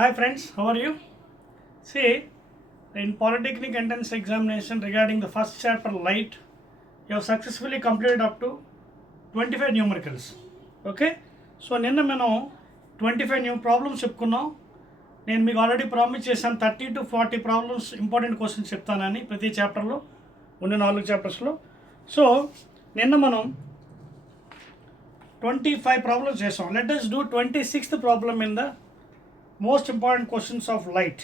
Hi friends, how are you? See, in Polytechnic entrance examination regarding the first chapter light, you have successfully completed up to 25 numericals. Okay? So నిన్న మనం 25 new problems చెప్పుకున్నాం. నేను మీకు already promise చేశాను 30 to 40 problems important questions చెప్తానని ప్రతి చాప్టర్లో ఉన్న 4 చాప్టర్స్లో. సో నిన్న మనం 25 ప్రాబ్లమ్స్ చేసాం. Let us do 26th problem in the most important questions of light.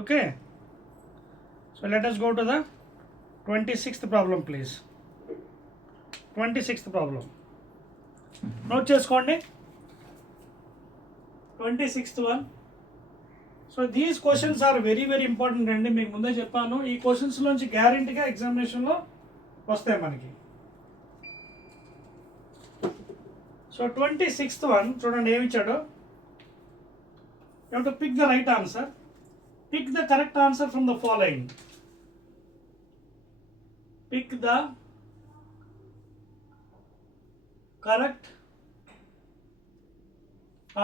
Okay, so let us go to the 26th problem please. 26th problem note cheskondi. 26th one. So these questions are very important andi meeku munde cheppanu. Ee questions lonchi guarantee ga examination lo vastayi manaki. So 26th one chudandi em ichado. You have to pick the right answer. Pick the correct answer from the following. Pick the correct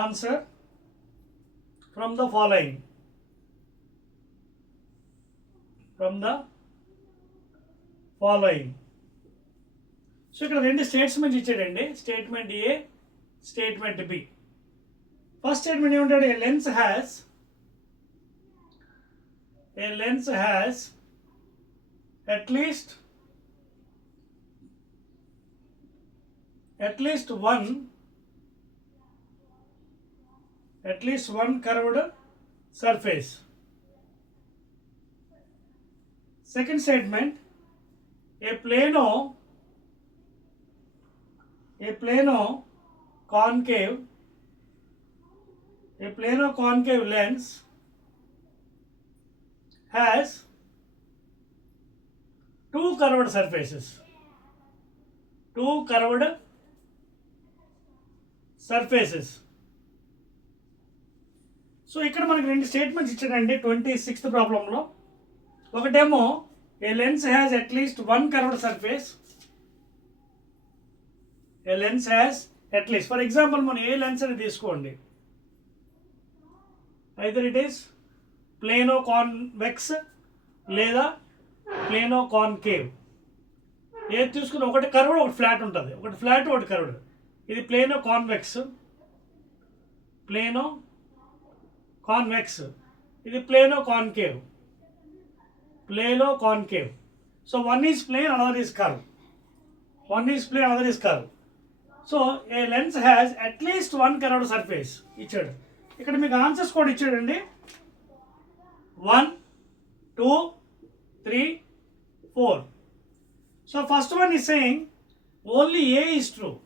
answer from the following. From the following. So ఇక్కడ రెండు statements ఇచ్చాడండి. స్టేట్మెంట్ ఏ, statement B. First statement ఏమంటాడు? A lens has at least one curved surface. Second statement, a plano concave lens has two curved surfaces. So ఇక్కడ మనకి రెండు statements ఇచ్చాడండి 26th ప్రాబ్లంలో. ఒకటేమో a lens has at least one curved surface. A lens has at least, for example మనం a lens అని తీసుకోండి. either it is plano convex లేదా plano concave. ఏది తీసుకుని ఒకటి కర్వ్డ్ ఒకటి ఫ్లాట్ ఉంటుంది, ఒకటి ఫ్లాట్ ఒకటి కర్వ్డ్. ఇది ప్లేనో కాన్వెక్స్, ఇది plano concave. So one is plane, another is curve. So a lens has at least one curved surface ఇచ్చాడు. ఇక్కడ మీకు ఆన్సర్స్ కూడా ఇచ్చాడండి. 1, 2, 3, 4. So first one is saying only A is true.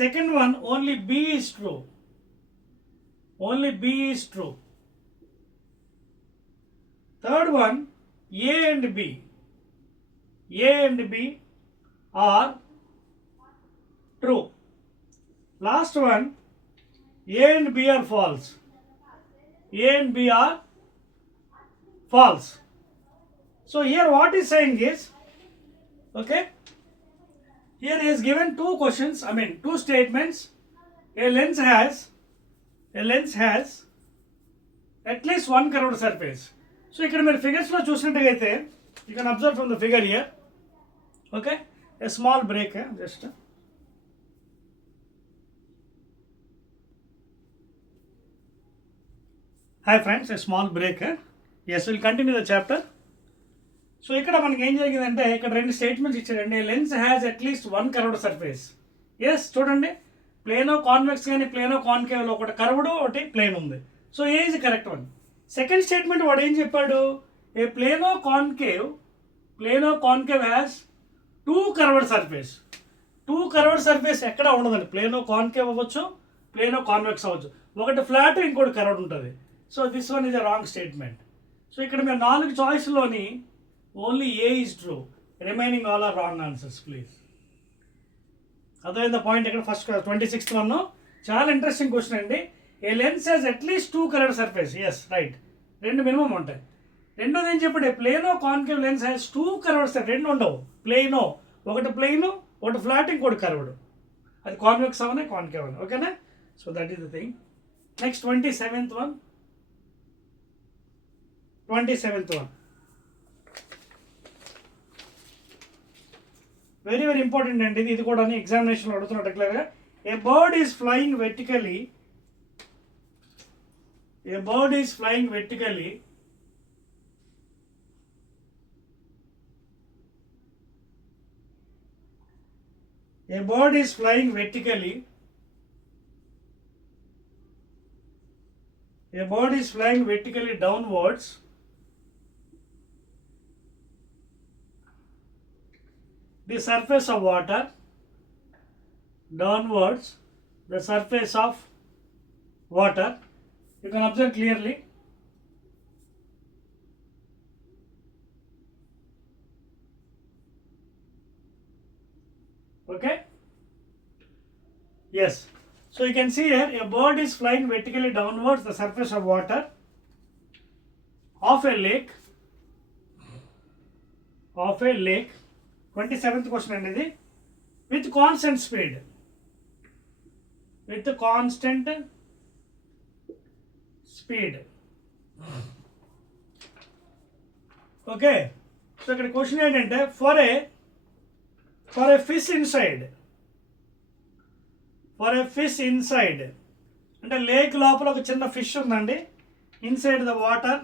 Second one, only B is true. Third one, A and B are true. Last one, A and B are false. So here what is saying is, okay, here he has given two statements. A lens has at least one curved surface. So ఇక్కడ మీరు ఫిగర్స్ లో చూసినట్టయితే you can observe from the figure here. Okay, a small break just. Hi friends, a small break. Yes, we'll continue the chapter. So ఇక్కడ మనకి ఏం జరిగిందంటే ఇక్కడ రెండు స్టేట్మెంట్స్ ఇచ్చాడండి. Lens has at least one curved surface. Yes, చూడండి, plano convex కానీ plano కాన్కేవ్లో ఒకటి కర్వ్డ్ ఒకటి ప్లేన్ ఉంది. So A is correct one. Second statement వాడు ఏం చెప్పాడు? A plano concave has two curved surface ఎక్కడ ఉండదండి. ప్లేనో కాన్కేవ్ అవ్వచ్చు, ప్లేనో కాన్వెక్స్ అవ్వచ్చు. ఒకటి ఫ్లాట్, ఇంకోటి కర్వ్డ్ ఉంటుంది. So this one is a wrong statement. సో ఇక్కడ మీరు 4 చాయిస్లోని only A is true, remaining all are wrong answers please. అర్థమైంది పాయింట్. ఇక్కడ ఫస్ట్ 26th వన్ చాలా ఇంట్రెస్టింగ్ క్వశ్చన్ అండి. A lens has at least two curved surface. Yes, right, రెండు minimum ఉంటాయి. రెండోది ఏం చెప్పండి? Plano concave lens has two curved surface. రెండు ఉండవు. ప్లేనో ఒకటి ప్లెయిన్, ఒకటి ఫ్లాట్, ఇంకోటి కర్వ్డ్. అది కాన్వెక్స్ అవనే కాన్కేవ్ అవనే. ఓకేనా? So that is the thing. Next 27th one. 27th one very very important అండి ఇది కూడా ఎగ్జామినేషన్లో అడుగుతున్నారు రెగ్యులర్గా. ఏ bird is flying vertically. A bird is flying vertically A bird is flying vertically. A bird is flying vertically downwards. The surface of water. Downwards. The surface of water. You can observe clearly. Okay? Yes. So you can see here a bird is flying vertically downwards the surface of water of a lake. 27th question and this with constant speed. With constant speed. Okay. So ఇక్కడ క్వశ్చన్ ఏంటంటే for a fish inside అంటే లేక్ లోపల ఒక చిన్న ఫిష్ ఉందండి. Inside the water.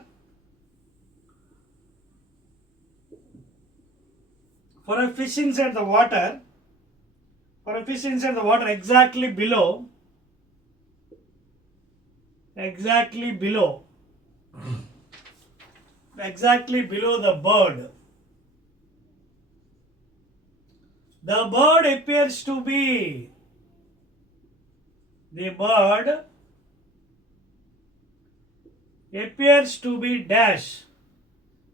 For a fish inside the water. exactly below the bird. The bird appears to be dash.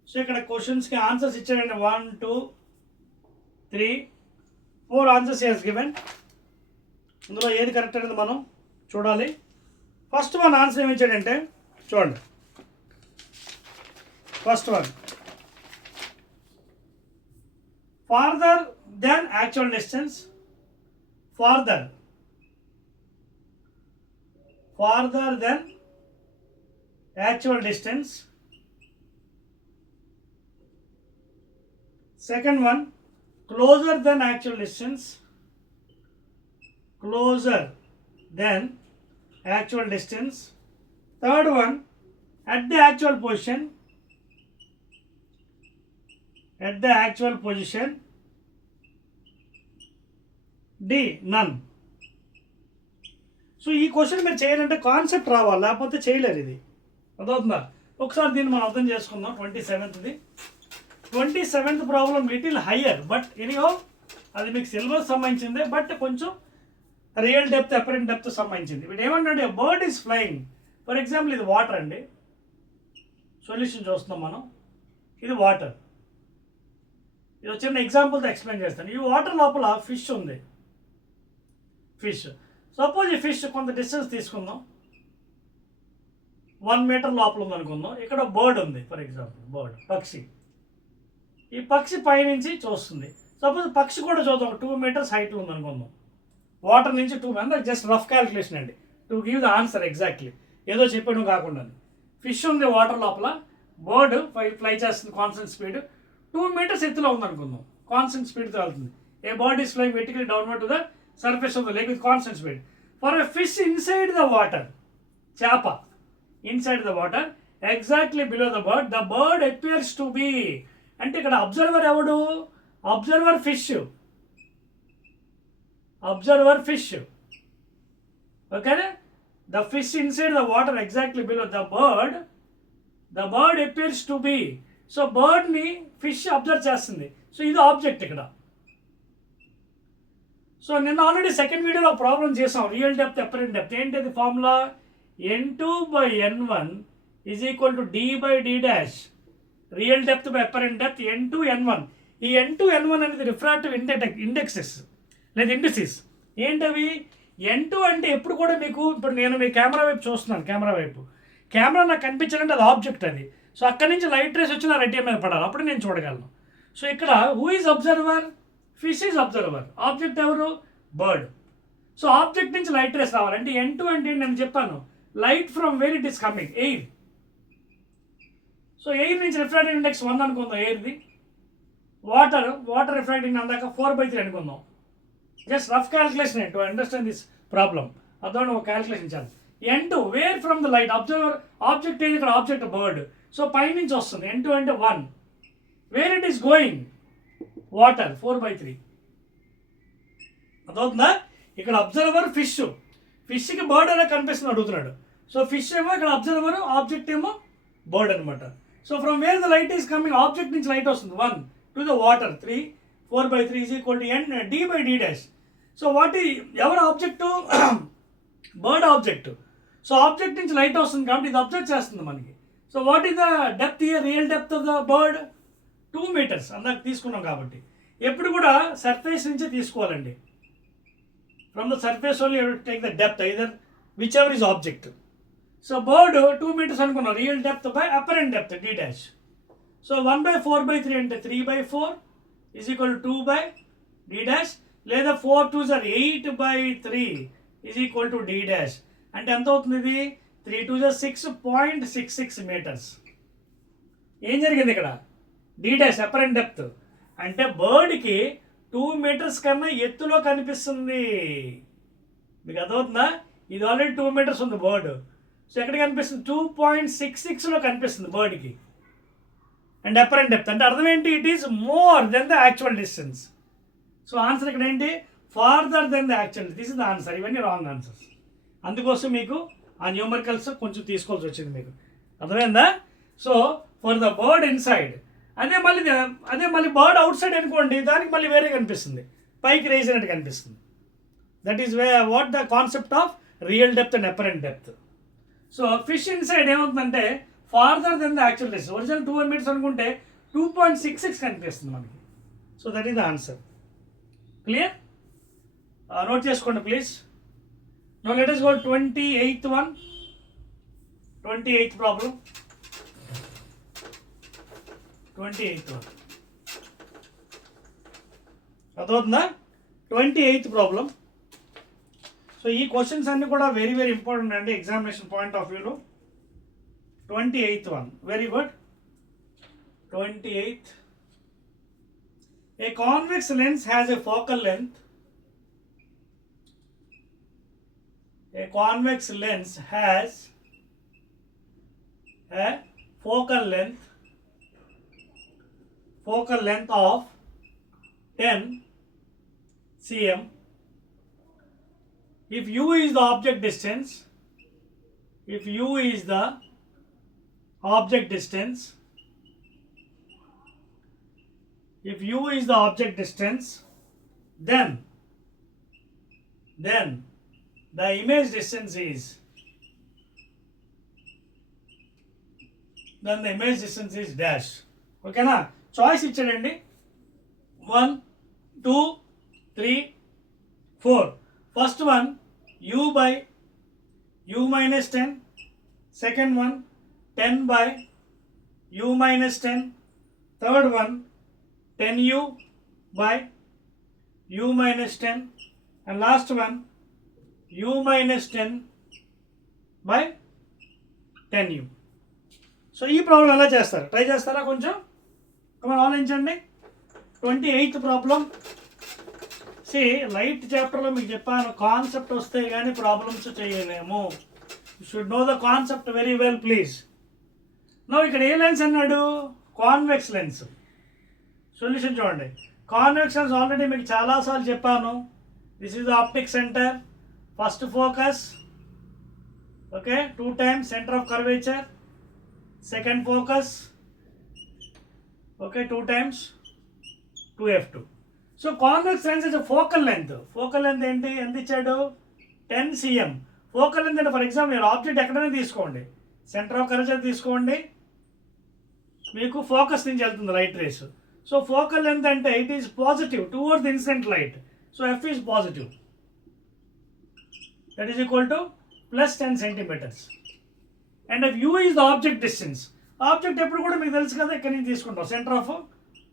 So ఇక్కడ క్వశ్చన్స్ కి ఆన్సర్స్ ఇచ్చారండి. 1 2 3 4 ఆన్సర్స్ హి హస్ గివెన్. ఇందులో ఏది కరెక్ట్ అనేది మనం చూడాలి. ఫస్ట్ వన్ ఆన్సర్ ఏమి ఇచ్చాడంటే చూడండి. First one farther than actual distance. Farther than actual distance. Second one, closer than actual distance. Closer than actual distance. Third one, at the actual position. At the actual position. D, none. So ఈ క్వశ్చన్ మీరు చేయాలంటే కాన్సెప్ట్ రావాలి, లేకపోతే చేయలేరు. ఇది అదవుతుందా? ఒకసారి దీన్ని మనం అర్థం చేసుకుందాం. 27th problem little higher, but anyhow అది మీకు సిలబస్ సంబంధించిందే, బట్ కొంచెం రియల్ డెప్త్ అపరెంట్ డెప్త్ సంబంధించింది. వీడు ఏమంటే bird is flying. For example ఇది వాటర్ అండి. సొల్యూషన్ చూస్తున్నాం మనం. ఇది వాటర్. ఇది చిన్న ఎగ్జాంపుల్తో ఎక్స్ప్లెయిన్ చేస్తాను. ఈ వాటర్ లోపల ఫిష్ ఉంది. సపోజ్ ఈ ఫిష్ కొంత డిస్టెన్స్ తీసుకుందాం. 1 మీటర్ లోపల ఉందనుకుందాం. ఇక్కడ బర్డ్ ఉంది. ఫర్ ఎగ్జాంపుల్ పక్షి. ఈ పక్షి పైనుంచి చూస్తుంది. సపోజ్ పక్షి కూడా చూద్దాం. 2 మీటర్స్ హైట్లో ఉందనుకుందాం. వాటర్ నుంచి 2 మీటర్. జస్ట్ రఫ్ క్యాలిక్యులేషన్ అండి, to give the answer exactly. ఏదో చెప్పాను కాకుండా. ఫిష్ ఉంది వాటర్ లోపల. బర్డ్ ఫ్లై చేస్తుంది కాన్స్టెంట్ స్పీడ్. 2 మీటర్స్ ఎత్తులో ఉందనుకుందాం. కాన్స్టెంట్ స్పీడ్తో వెళ్తుంది. ఏ bird is flying vertically downward to the surface of the lake with constant speed. For a fish inside the water, chapa inside the water, exactly below the bird appears to be. అంటే ఇక్కడ observer ఎవడు? Observer fish. ఓకేనా? The fish inside the water exactly below the bird appears to be. సో బర్డ్ని fish observe చేస్తుంది. సో ఇది object ఇక్కడ. సో నిన్న ఆల్రెడీ సెకండ్ వీడియోలో ప్రాబ్లం చేసాం. రియల్ డెప్త్ అపరెంట్ డెప్త్ ఏంటి? Formula n2/n1 is equal to d/d'. Real depth by apparent depth n2/n1. ఈ n2/n1 అనేది రిఫ్రాక్టివ్ ఇండెక్సెస్ లేదా ఇండిసెస్. ఏంటవి? n2 అంటే ఎప్పుడు కూడా మీకు, ఇప్పుడు నేను మీ కెమెరా వైపు చూస్తున్నాను. కెమెరా నాకు కనిపించాలంటే అది ఆబ్జెక్ట్ అది. సో అక్కడి నుంచి లైట్ రేస్ వచ్చి నా రెడ్డి మీద పడాలి, అప్పుడు నేను చూడగలను. సో ఇక్కడ who is observer? Fish is observer. Object ఎవరు? బర్డ్. సో ఆబ్జెక్ట్ నుంచి లైట్ రేస్ రావాలి అంటే N2 అంటే నేను చెప్పాను light from where it is coming, air. So air నుంచి రిఫ్రాక్టివ్ ఇండెక్స్ 1 అనుకుందాం ఎయిర్ది. వాటర్ రిఫ్రాక్టింగ్ అందాక 4/3 అనుకుందాం. Just rough calculation to understand this problem. అదొక ఒక క్యాల్కులేషన్ చాలు. N2 where from the light, observer object ఏది ఇక్కడ ఆబ్జెక్ట్ బర్డ్. సో పై నుంచి వస్తుంది N2 అంటే 1. Where it is going water 4/3. అదవుతుందా? ఇక్కడ అబ్జర్వర్ ఫిష్కి బర్డ్ అలా కనిపిస్తుంది అడుగుతున్నాడు. సో ఫిష్ ఏమో ఇక్కడ అబ్జర్వర్, ఆబ్జెక్ట్ ఏమో బర్డ్ అనమాట. సో from where the light is coming, object నుంచి లైట్ వస్తుంది 1 to the water 3, 4/3 is equal to N d/d'. సో ఎవరు ఆబ్జెక్టు? Bird object. సో ఆబ్జెక్ట్ నుంచి లైట్ వస్తుంది కాబట్టి ఇది అబ్జర్వ్ చేస్తుంది మనకి. సో what is the depth here, real depth of the bird? 2 meters అందాక తీసుకున్నాం కాబట్టి. ఎప్పుడు కూడా సర్ఫేస్ నుంచి తీసుకోవాలండి. From the surface only you take the depth either which ever is object. So bird 2 meters అనుకున్నాం, real depth by apparent depth d'. So 1/4/3 అంటే 3/4 is equal to 2/d', లేదా 4 2s are 8/3 is equal to d'. అంటే ఎంత అవుతుంది ఇది? 3 2s are 6.66 meters. ఏం జరిగింది ఇక్కడ? d' అపరెంట్ డెప్త్ అంటే బర్డ్కి 2 meters కన్నా ఎత్తులో కనిపిస్తుంది. మీకు అర్థమవుతుందా? ఇది ఆల్రెడీ 2 meters ఉంది బర్డ్. సో ఎక్కడ కనిపిస్తుంది? 2.66లో కనిపిస్తుంది బర్డ్కి. అండ్ అపరెంట్ డెప్త్ అంటే అర్థం ఏంటి? It is more than the actual distance. So answer ఇక్కడ ఏంటి? Farther than the actual. This is the answer. ఇవన్నీ రాంగ్ ఆన్సర్స్. అందుకోసం మీకు ఆ న్యూమరికల్స్ కొంచెం తీసుకోవాల్సి వచ్చింది మీకు. అర్థమైందా? So for the bird inside, అదే మళ్ళీ బర్డ్ అవుట్ సైడ్ అనుకోండి, దానికి మళ్ళీ వేరే కనిపిస్తుంది, పైకి రేజ్ అయినట్టు కనిపిస్తుంది. That is what the concept of real depth and apparent depth. So fish inside ఏమవుతుందంటే farther than the actual distance. Original 2 meters అనుకుంటే 2.66 కనిపిస్తుంది మనకి. So that is the answer. Clear? Note చేసుకోండి please. Now let us go 28th one. 28th problem. 28th one. అదవుతుందా? 28th problem. So ఈ క్వశ్చన్స్ అన్ని కూడా very very important అండి examination point of వ్యూలో. 28th one. Very good. 28th. A convex lens has a focal length. A convex lens has a focal length of 10 cm. If u is the object distance, then the image distance is dash. ఓకేనా? చాయిస్ ఇచ్చాడండి 1 2 3 4. First one u minus 10. Second one 10/u minus 10. Third one 10u by u minus 10. and last one u minus 10 by 10u. So ఈ ప్రాబ్లం ఎలా చేస్తారు? ట్రై చేస్తారా? కొంచెం ఆలోచించండి. 28th problem. Light చాప్టర్లో మీకు చెప్పాను, కాన్సెప్ట్ వస్తే కానీ ప్రాబ్లమ్స్ చేయలేము. You should know the concept very well please. No ఇక్కడ ఏ లెన్స్ అన్నాడు? Convex lens. సొల్యూషన్ చూడండి. కాన్వెక్స్ లెన్స్ ఆల్రెడీ మీకు చాలాసార్లు చెప్పాను. This is the optic centre, first focus, okay, 2 times centre of curvature, second focus, okay, 2 times 2f2. So convex lens is focal length. Focal length ఏంటి? ఎంత ఇచ్చాడు? 10 cm. Focal length అంటే for example మీరు object ఎక్కడైనా తీసుకోండి, centre of curvature తీసుకోండి, మీకు focus నుంచి వెళ్తుంది light rays. So focal length అంటే it is positive towards the incident light. So f is positive. That is equal to plus 10 centimeters. And if u is the object distance, object ఎప్పుడు కూడా మీకు తెలుసు కదా, ఇక్కడ నుంచి తీసుకుంటాం సెంటర్ ఆఫ్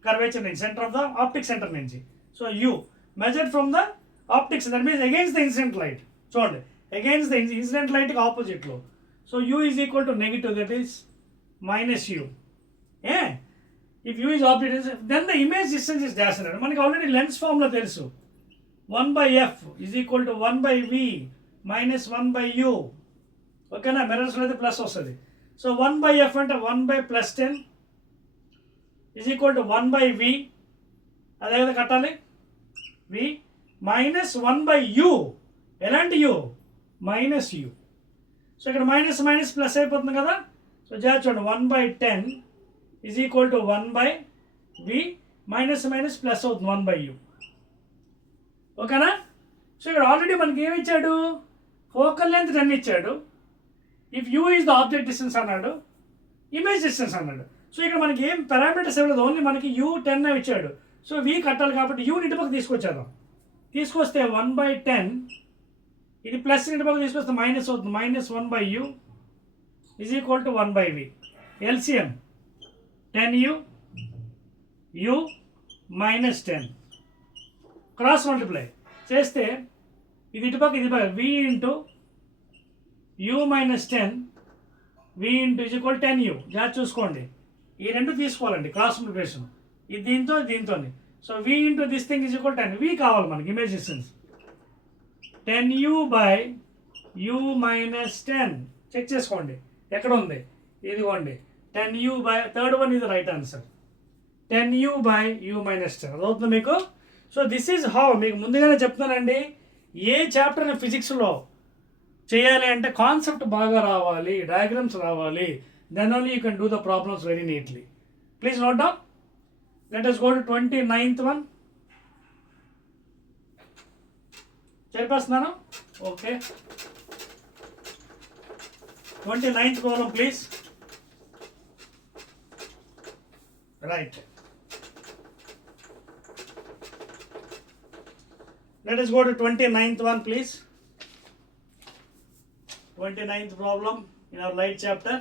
కర్వేచర్ నుంచి, centre of the optic centre నుంచి. So u measured from the optics that means against the incident light. చూడండి, అగైన్స్ ద ఇన్సిడెంట్ లైట్కి ఆపోజిట్లో. So U is equal to negative, that is minus U. ఏ if U is object then the image distance is dash అన్నాడు. మనకి already lens ఫార్మ్లో తెలుసు, 1/f is equal to 1/v minus 1/u. ఓకేనా, మిర్రర్స్లో అయితే ప్లస్ వస్తుంది. సో 1/f అంటే 1/+10 ఈజ్ ఈక్వల్ టు 1/v, అదే కదా కట్టాలి, v మైనస్ 1/u. ఎలాంటి u? Minus u. సో ఇక్కడ మైనస్ మైనస్ ప్లస్ అయిపోతుంది కదా. సో జాగ్రత్త చూడండి, 1/10 is equal to 1/v minus minus plus అవుతుంది 1/u. ఓకేనా. సో ఇక్కడ ఆల్రెడీ మనకి ఏమి ఇచ్చాడు, ఫోకల్ లెంత్ 10 ఇచ్చాడు. If U is the object distance అన్నాడు, ఇమేజ్ డిస్టెన్స్ అన్నాడు. సో ఇక్కడ మనకి ఏం పారామీటర్స్ ఇవ్వలేదు, ఓన్లీ మనకి u10 ఇచ్చాడు. సో v కట్టాలి కాబట్టి u ఇటు పక్క తీసుకొచ్చేద్దాం. తీసుకొస్తే 1/10 ఇది ప్లస్ ఇటు పక్క తీసుకొస్తే మైనస్ అవుతుంది, minus 1/u is equal to 1/v. LCM 10u u minus 10 cross multiply చేస్తే ఇది ఇటు పక్క ఇది v into u minus 10 v into is equal 10u. జాగ్రత్త చూసుకోండి, ఈ రెండు తీసుకోవాలండి క్రాస్ మల్టిప్లికేషన్, ఇది దీంతో దీంతో. So v into this thing is equal 10, v కావాలి మనకి ఇమేజ్ డిస్టెన్స్. 10u/u మైనస్ 10 చెక్ చేసుకోండి ఎక్కడ ఉంది, ఇదిగోండి 10u బై థర్డ్ వన్ ఇది రైట్ ఆన్సర్, 10u/u మైనస్ 10 అదవుతుంది మీకు. సో దిస్ ఈజ్ హౌ, మీకు ముందుగానే చెప్తానండి, ఏ చాప్టర్ ఫిజిక్స్లో చేయాలి అంటే కాన్సెప్ట్ బాగా రావాలి, డయాగ్రామ్స్ రావాలి, then only you can do the problems very neatly. Please note down. Let us go to 29th one. చెప్పేస్తున్నాను, okay. 29th problem please. Right, let us go to 29th one please. 29th problem in our light chapter.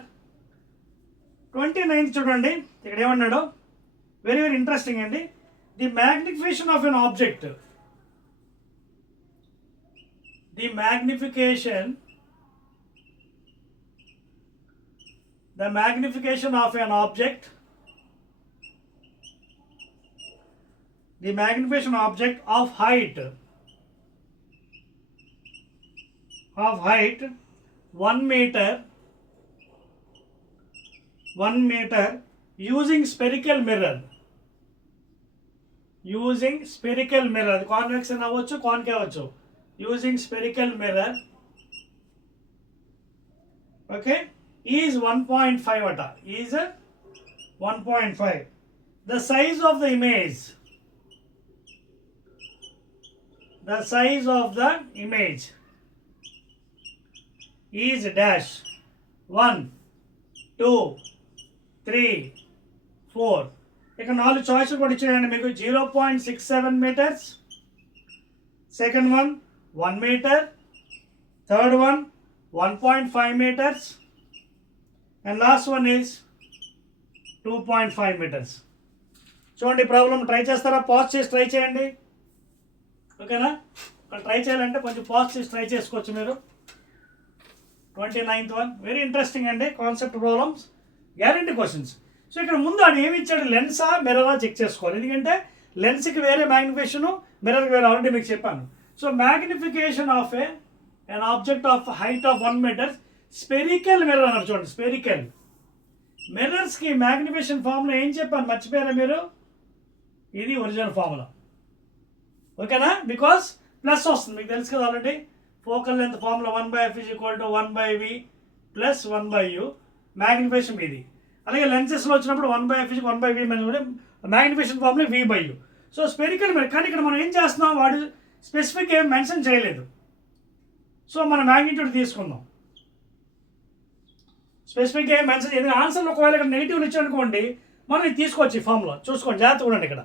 29th చూడండి, ఇక్కడ ఏమన్నాడు, very very interesting అండి. The magnification of an object, the magnification of an object, the magnification object of height 1 meter using spherical mirror, అది కాన్వెక్స్ అవ్వచ్చు కాన్కేవ్ అవ్వచ్చు, using spherical mirror, okay, is 1.5 అట, is 1.5. the size of the image is dash 1 2 3 4. ఇక్కడ 4 చాయిస్లు కూడా ఇచ్చాయండి మీకు. 0.67 meters, second one 1 meter, third one 1.5 meters, and last one is 2.5 meters. చూడండి ప్రాబ్లం ట్రై చేస్తారా, పాజ్ చేసి ట్రై చేయండి, ఓకేనా. ట్రై చేయాలంటే కొంచెం పాజ్ చేసి ట్రై చేసుకోవచ్చు మీరు. 29th one వెరీ ఇంట్రెస్టింగ్ అండి, concept problems, guarantee questions. So ఇక్కడ ముందు అది ఏమి ఇచ్చాడు, లెన్సా మిర్రరా చెక్ చేసుకోవాలి, ఎందుకంటే లెన్స్కి వేరే మ్యాగ్నిఫికేషను, మిర్రర్కి వేరే, ఆల్రెడీ మీకు చెప్పాను. So magnification of an object of height of 1 meter, spherical mirror అన్నారు. చూడండి, స్పెరికల్ మిర్రర్స్కి మ్యాగ్నిఫికేషన్ ఫార్ములా ఏం చెప్పాను, మర్చిపోయారా మీరు, ఇది ఒరిజినల్ ఫార్ములా, ఓకేనా. బికాస్ ప్లస్ వస్తుంది మీకు తెలుసు కదా already, focal length formula 1/f is equal to 1/v plus 1/u, magnification ఇది. అలాగే లెన్సెస్లో వచ్చినప్పుడు 1/f is 1/v magnification formula v/u. So spherical mirror, కానీ ఇక్కడ మనం ఏం చేస్తున్నాం, వాడు స్పెసిఫిక్ ఏం మెన్షన్ చేయలేదు. సో మన మ్యాగ్నిట్యూడ్ తీసుకుందాం, స్పెసిఫిక్ ఏం మెన్షన్ చేయలేదు. ఆన్సర్లో ఒకవేళ ఇక్కడ నెగిటివ్లు ఇచ్చారనుకోండి, మనం ఇది తీసుకోవచ్చు ఈ ఫార్ములా. చూసుకోండి, జాగ్రత్త చూడండి, ఇక్కడ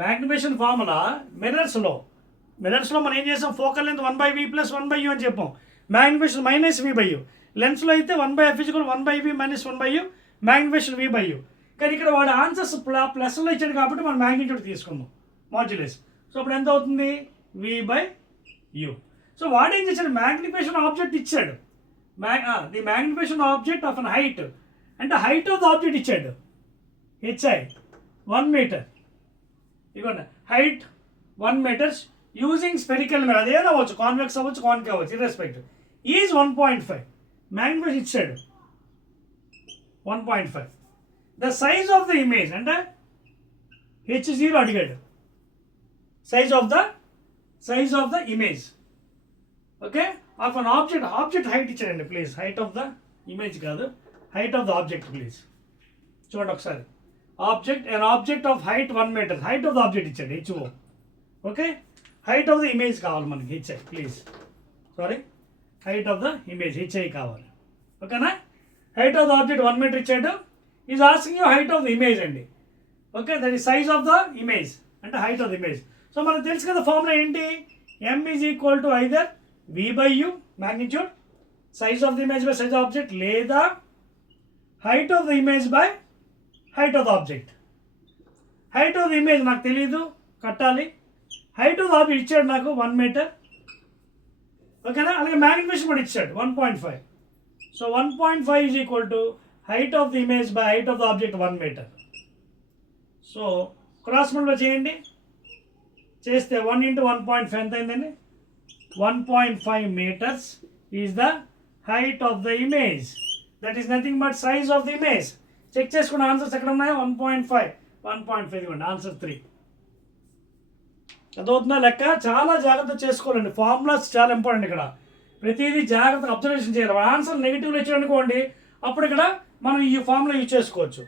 మ్యాగ్నిఫికేషన్ ఫార్ములా మిర్రర్స్లో మనం ఏం చేసాం, focal length 1/v plus 1/u అని చెప్పాం, మ్యాగ్నిఫికేషన్ మైనస్ v/u. లెన్స్లో అయితే 1/f is equal 1/v minus 1/u, magnification v/u. కానీ ఇక్కడ వాడు ఆన్సర్స్ ప్లస్లో ఇచ్చాడు కాబట్టి మనం మ్యాగ్నిట్యూడ్ తీసుకుందాం, మాడ్యులస్. సో ఇప్పుడు ఎంత అవుతుంది, V by U. సో వాడు ఏం చేశాడు, మ్యాగ్నిఫికేషన్ ఆబ్జెక్ట్ ఇచ్చాడు. The magnification object of an height అంటే హైట్ ఆఫ్ ద ఆబ్జెక్ట్ ఇచ్చాడు. హెచ్ఐ 1 మీటర్, ఇదిగోండి height 1 metres using spherical mirror. అదేదో అవ్వచ్చు, కాన్వెక్స్ అవ్వచ్చు, కాన్కేవ్ అవ్వచ్చు, ఇర్రెస్పెక్టివ్. ఈజ్ 1.5 మ్యాగ్నిఫికేషన్ ఇచ్చాడు 1.5. The size of the image అంటే H0 అడిగాడు, size of the image. Okay, of an object height ఇచ్చాడండి. Please height of the image కాదు, height of the object please. చూడండి ఒకసారి, object of height 1 metre, height of the object ఇచ్చాడు HO. Okay, height of the image కావాలి మనకి, HI please, sorry, height of the image HI కావాలి. ఓకేనా, height of the object 1 metre ఇచ్చాడు. Is asking you height of the image అండి. Okay, that is size of the image అంటే height of the image. So మనకు తెలుసు కదా formula ఏంటి, M is equal to either V by U magnitude, size of the image by size of the object, లేదా height of the image by height of the object. height of the image నాకు తెలియదు, కట్టాలి. height of the object ఇచ్చాడు నాకు 1 మీటర్. ఓకేనా, అలాగే మ్యాగ్నిఫికేషన్ కూడా ఇచ్చాడు 1.5. సో 1.5 is equal to height of the image by height of the object 1 metre. So cross multiply చేయండి, చేస్తే 1 into 1.5 ఎంత అయిందండి, 1.5 meters is the height of the image. That is nothing but size of the image. Check చేసుకున్న answers ఎక్కడ ఉన్నాయో 1.5 ఇవ్వండి, ఆన్సర్ 3. అదవుతుందా లెక్క? చాలా జాగ్రత్త చేసుకోవాలండి, ఫార్ములాస్ చాలా ఇంపార్టెంట్. ఇక్కడ ప్రతిదీ జాగ్రత్తగా అబ్జర్వేషన్ చేయాలి. ఆన్సర్ నెగిటివ్లో ఇచ్చాడనుకోండి, అప్పుడు ఇక్కడ మనం ఈ ఫార్ములా యూజ్ చేసుకోవచ్చు.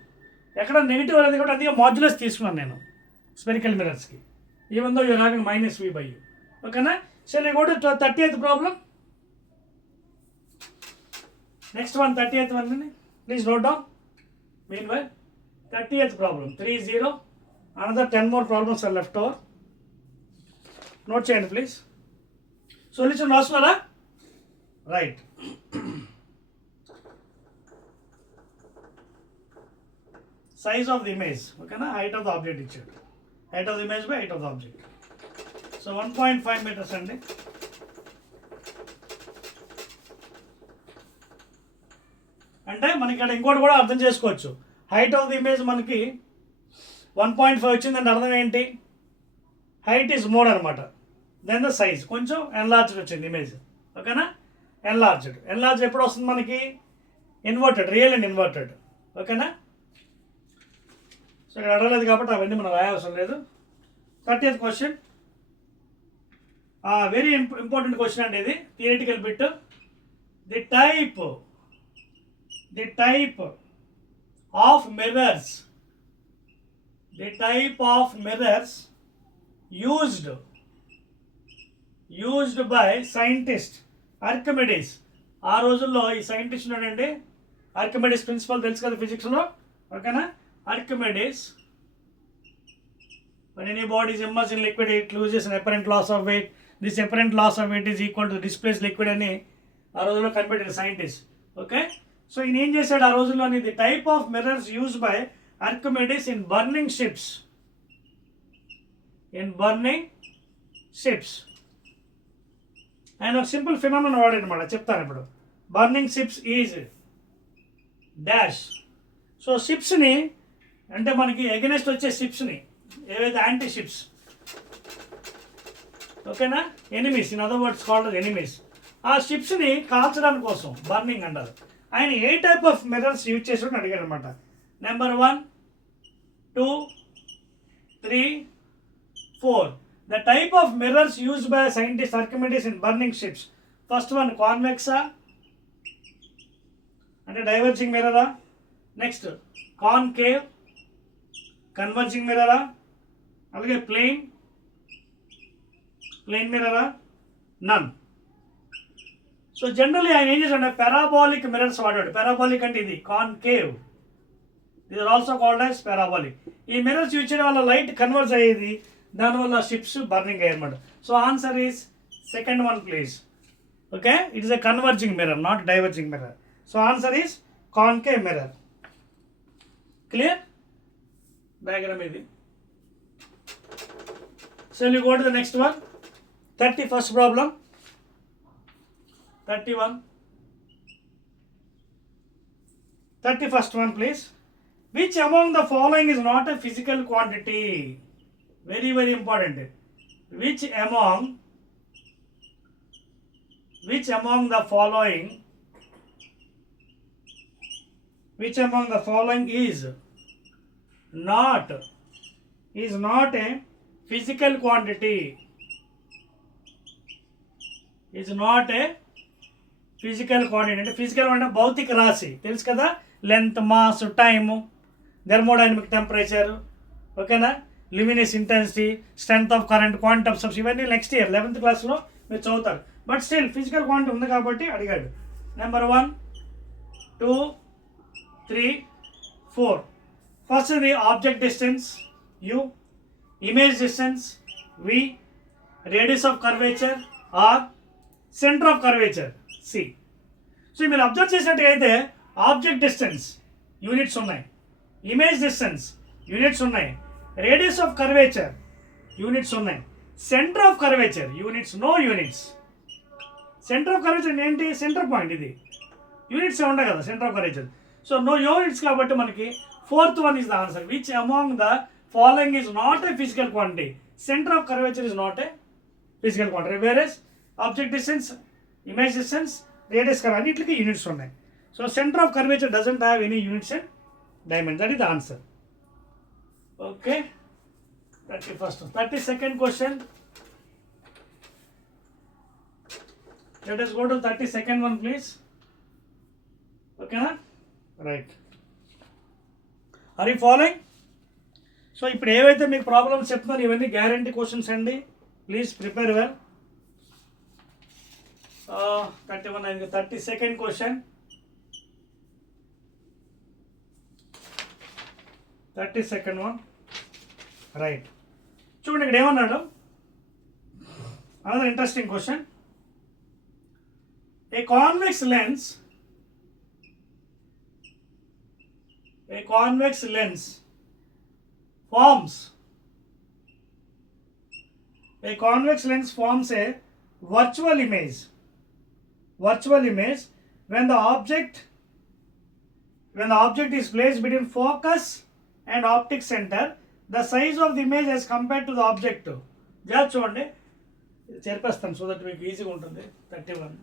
ఎక్కడ నెగిటివ్ అనేది కూడా అదిగా మాడ్యులస్ తీసుకున్నాను నేను స్పెరికల్ మిరర్స్కి, even though you're having -V by U. ఓకేనా, shall I go to 30th problem? Next one, 30th one. Please note down. Meanwhile, 30th problem, 3-0. Another 10 more problems are left over. Note change, please. Solution రాస్తున్నారా? Right. Size of the image. Okay na? Height of the object ఇచ్చాడు. Height of the image by height of the object. So 1.5 metres అండి. అంటే మనకి ఇక్కడ ఇంకోటి కూడా అర్థం చేసుకోవచ్చు. హైట్ ఆఫ్ ది ఇమేజ్ మనకి 1.5 వచ్చిందంటే అర్థం ఏంటి, హైట్ ఈజ్ మోర్ అనమాట. దెన్ ద సైజ్ కొంచెం ఎన్లార్జ్డ్ వచ్చింది ఇమేజ్. ఓకేనా, ఎన్లార్జ్డ్ ఎప్పుడు వస్తుంది మనకి, ఇన్వర్టెడ్, రియల్ అండ్ ఇన్వర్టెడ్. ఓకేనా, సో ఇక్కడ అడగలేదు కాబట్టి అవన్నీ మనం రాయవసరం లేదు. 30th question, very important question అండి ఇది, theoretical bit. The type of mirrors used by scientist Archimedes. ఆ రోజుల్లో ఈ సైంటిస్ట్ ఉన్నాడండి, ఆర్కిమెడిస్ ప్రిన్సిపల్ తెలుసు కదా ఫిజిక్స్లో. ఓకేనా, Archimedes. When any body is immersed in liquid, it loses an apparent loss of weight. This apparent loss of weight is equal to displaced liquid అని ఆ రోజుల్లో కనిపెట్టిన సైంటిస్ట్. ఓకే, సో ఈయన ఏం చేశాడు ఆ రోజుల్లో, the type of mirrors used by Archimedes in burning ships. ఆయన ఒక సింపుల్ ఫినామినన్ వాడాడనమాట, చెప్తాను ఇప్పుడు. Burning ships is dash. So షిప్స్ని అంటే మనకి ఎగెనెస్ట్ వచ్చే షిప్స్ని, ఏవైతే యాంటీ షిప్స్, ఓకేనా, enemies, in other words called enemies, ఆ షిప్స్ని కాల్చడానికి కోసం బర్నింగ్ అంటారు. ఆయన ఏ టైప్ ఆఫ్ మిర్రర్స్ యూజ్ చేసాడని అడిగాడు అనమాట. Number 1, 2, 3, 4. The type of mirrors used by scientist Archimedes in burning ships. First one కాన్వెక్సా అంటే డైవర్జింగ్ మిర్రరా, నెక్స్ట్ కాన్కేవ్ కన్వర్జింగ్ మిర్రరా, అలాగే ప్లెయిన్ మిర్రరా, నన్. సో జనరల్లీ ఆయన ఏం చేశాడు, పారాబాలిక్ మిర్రర్స్ వాడాడు. పారాబాలిక్ అంటే ఇది, కాన్కేవ్, ఇది are also called as parabolic. ఈ మిర్రర్స్ యూజ్ చేయడం వల్ల లైట్ కన్వర్జ్ అయ్యేది, దానివల్ల షిప్స్ బర్నింగ్ అయ్యాయి అనమాట. So answer is second one please. Okay, it is a converging mirror, not diverging mirror. So answer is concave mirror. Clear diagram ఇది. So you go to the next one. 31st problem. 31. 31st one, please. Which among the following is not a physical quantity? Very, very important. Which among the following is not a physical quantity? Is not a physical quantity. అంటే physical అంటే భౌతిక రాశి తెలుసు కదా, length, mass, time, thermodynamic temperature, ఓకేనా, luminous intensity, strength of current, quantum subs, ఇవన్నీ next year 11th క్లాస్లో మీరు చదువుతారు. బట్ స్టిల్ ఫిజికల్ క్వాంటిటీ ఉంది కాబట్టి అడిగాడు. నెంబర్ 1, 2, 3, 4. ఫస్ట్ ఇది object distance u, image distance v, radius of curvature r, centre of curvature C. So మీరు observe చేసినట్టయితే ఆబ్జెక్ట్ డిస్టెన్స్ యూనిట్స్ ఉన్నాయి, ఇమేజ్ డిస్టెన్స్ యూనిట్స్ ఉన్నాయి, రేడియస్ ఆఫ్ కర్వేచర్ యూనిట్స్ ఉన్నాయి, centre of curvature units, no units. Centre of curvature ఏంటి? Centre point. ఇది units ఉంటాయి కదా centre of curvature. So no units కాబట్టి మనకి 4th one is the answer. Which among the following is not a physical quantity? Center of curvature is not a physical quantity, whereas object distance, image distance, radius అన్నిటికీ యూనిట్స్ ఉన్నాయి. So centre of curvature doesn't have any units and dimension. That is the answer. Okay, 31st. 32nd question. Let us go to 32nd one, please. Okay, right. Are you following? So ఇప్పుడు ఏవైతే మీకు ప్రాబ్లమ్స్ చెప్తున్నారో ఇవన్నీ guarantee questions అండి. Please prepare well. 31 అయింది. 32nd question. 32nd one. Right. చూడండి ఇక్కడ ఏమన్నాడు. Another interesting question. A convex lens forms a virtual image when the object is placed between focus and optic center. The size of the image as compared to the object. జాగ్రత్త చూడండి, చేర్పేస్తాను so that మీకు ఈజీగా ఉంటుంది. 31.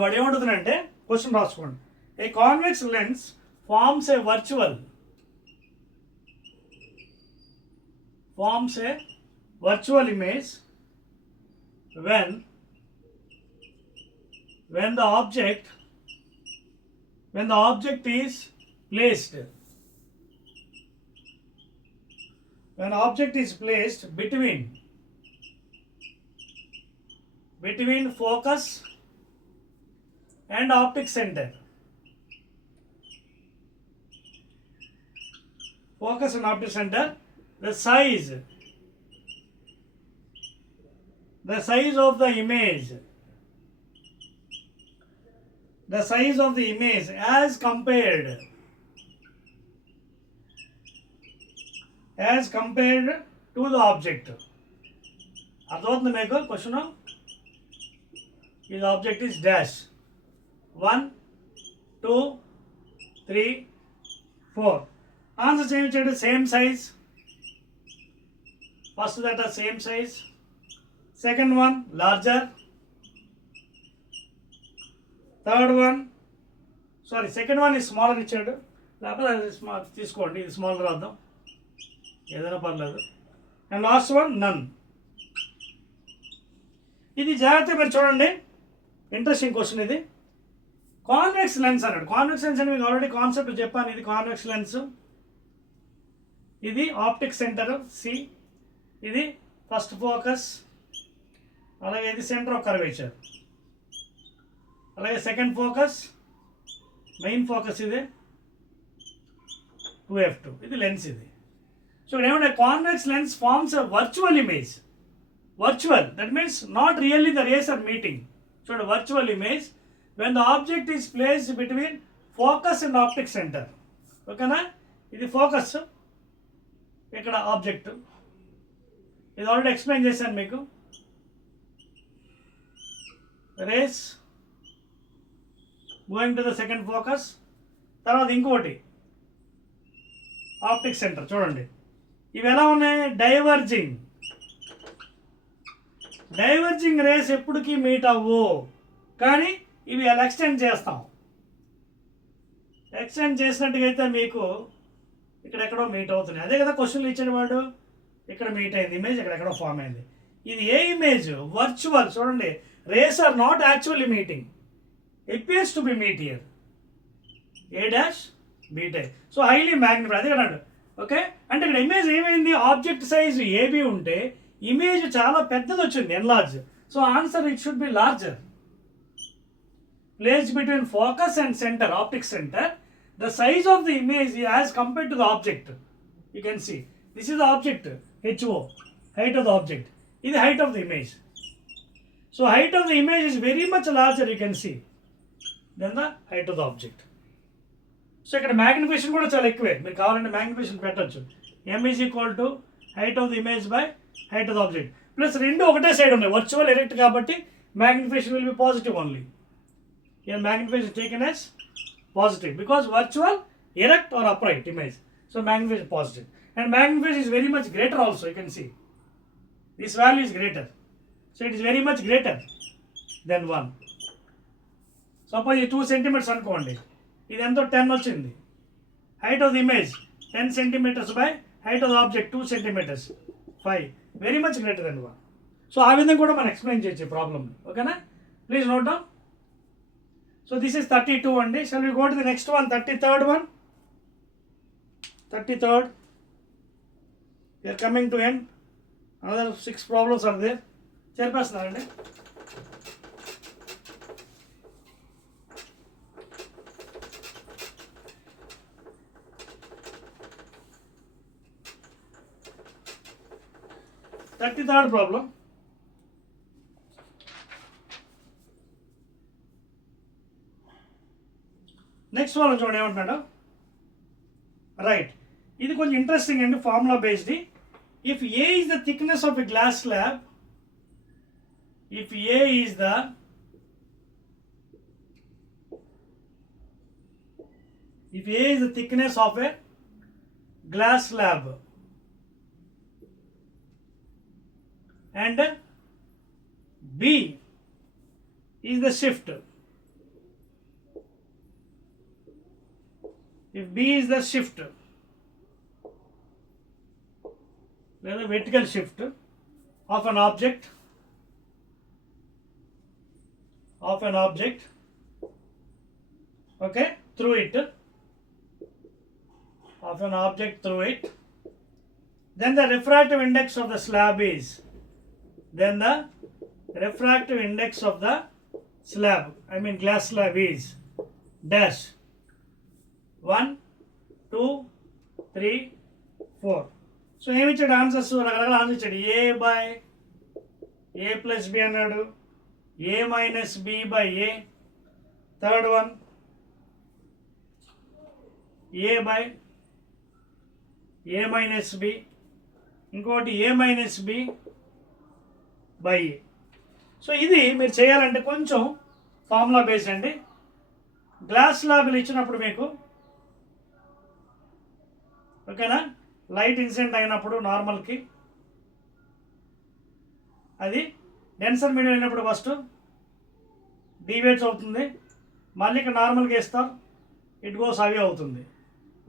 వాడు ఏమంటుందంటే question రాసుకోండి. A convex lens forms a virtual image when the object is placed between focus and optic center. Focus and optic center, the size of the image as compared to the object. అర్థమవుతుంది మీకు క్వశ్చన్? ఇది object is dash 1, 2, 3, 4. ఆన్సర్ చేయించాడు. Same size. First that same size. Second one larger. Third one second one ఈ స్మాలర్ ఇచ్చాడు. లేకపోతే అది తీసుకోండి, ఇది స్మాలర్ రాద్దాం, ఏదైనా పర్లేదు. అండ్ లాస్ట్ వన్ నన్. ఇది జాగ్రత్తగా మీరు చూడండి, ఇంట్రెస్టింగ్ క్వశ్చన్ ఇది. కాన్వెక్స్ లెన్స్ అన్నాడు. కాన్వెక్స్ లెన్స్ అని మీకు ఆల్రెడీ కాన్సెప్ట్ చెప్పాను. ఇది కాన్వెక్స్ లెన్స్, ఇది ఆప్టిక్ సెంటర్ సి, ఇది ఫస్ట్ ఫోకస్, అలాగే ఇది సెంటర్ ఆఫ్ కర్వేచర్, అలాగే సెకండ్ ఫోకస్, మెయిన్ ఫోకస్ ఇది 2f2, ఇది లెన్స్ ఇది. సో ఏమంటే convex lens forms a virtual image. Virtual, that means not really the rays are meeting. చూడండి, virtual image when the object is placed between focus and optic center. ఓకేనా, ఇది ఫోకస్, ఇక్కడ ఇక్కడ ఆబ్జెక్ట్, ఇది ఆల్రెడీ ఎక్స్ప్లెయిన్ చేశాను మీకు. Rays going to the second focus. తర్వాత ఇంకోటి ఆప్టిక్ సెంటర్. చూడండి ఇవి ఎలా ఉన్నాయి, డైవర్జింగ్ రేస్ ఎప్పటికీ మీట్ అవ్వు, కానీ ఇవి ఎలా ఎక్స్టెండ్ చేస్తాం. ఎక్స్టెండ్ చేసినట్టుగా అయితే మీకు ఇక్కడెక్కడో మీట్ అవుతున్నాయి. అదే కదా క్వశ్చన్లు ఇచ్చిన వాడు, ఇక్కడ మీట్ అయింది ఇమేజ్, ఇక్కడెక్కడో ఫామ్ అయింది. ఇది ఏ ఇమేజ్, వర్చువల్. చూడండి rays are not actually meeting, appears to be meet here, A dash B dash. సో హైలీ మ్యాగ్నిఫైడ్, అదే కదా. ఓకే, అంటే ఇక్కడ ఇమేజ్ ఏమైంది, ఆబ్జెక్ట్ సైజ్ ఏబి ఉంటే ఇమేజ్ చాలా పెద్దది వచ్చింది, enlarge. So answer it should be larger. Placed between focus and center, optic center, the size of the image as compared to the object. You can see this is the object, HO, height of the object. This is the height of the image. So height of the image is very much larger, you can see, than the height of the object. So ఇక్కడ magnification కూడా చాలా ఎక్కువే. మీరు కావాలంటే magnification పెట్టచ్చు. M is equal to height of the image by height of the object. Plus రెండు ఒకటే సైడ్ ఉన్నాయి, వర్చువల్ ఎరెక్ట్ కాబట్టి magnification will be positive only. Here magnification is taken as positive because virtual, erect or upright image. So magnification is positive. And magnification is very much greater also, you can see. This value is greater. So it is very much greater than 1. Suppose ఇది 2 centimeters అనుకోండి, ఇది ఎంతో 10 వచ్చింది. Height of the image 10 centimeters by height of the object 2 centimeters, 5. Very much greater than 1. So ఆ విధంగా కూడా మనం ఎక్స్ప్లెయిన్ చేయొచ్చు ప్రాబ్లమ్. ఓకేనా, please note down. So this is 32 అండి. Shall we go to the next one, 33rd one? 33rd. We are coming to end. Another 6 problems are there. చేర్పేస్తున్నారండి. Third problem. Next వాళ్ళు చూడండి ఏమంటున్నాడు. రైట్, ఇది కొంచెం ఇంట్రెస్టింగ్ అండి, formula based. If A is the thickness of a glass slab, if A is the thickness of a glass slab and B is the shift. If B is the shift, the vertical shift of an object, okay, through it, then the refractive index of the slab is, glass slab is dash 1, 2, 3, 4. So ఏమి ఇచ్చాడు answers, రకరకాల answer ఇచ్చాడు. A by A plus B అన్నాడు, A minus B by A. Third one A by A minus B, ఇంకోటి A minus B by A. So ఇది మీరు చేయాలంటే కొంచెం ఫార్ములా బేస్ అండి. గ్లాస్ స్లాబ్లు ఇచ్చినప్పుడు మీకు, ఓకేనా, లైట్ ఇన్సిడెంట్ అయినప్పుడు నార్మల్కి అది డెన్సర్ మీడియం అయినప్పుడు ఫస్ట్ డీవేట్స్ అవుతుంది, మళ్ళీ ఇక్కడ నార్మల్గా ఇస్తారు, ఇట్ గోస్ అవే అవుతుంది.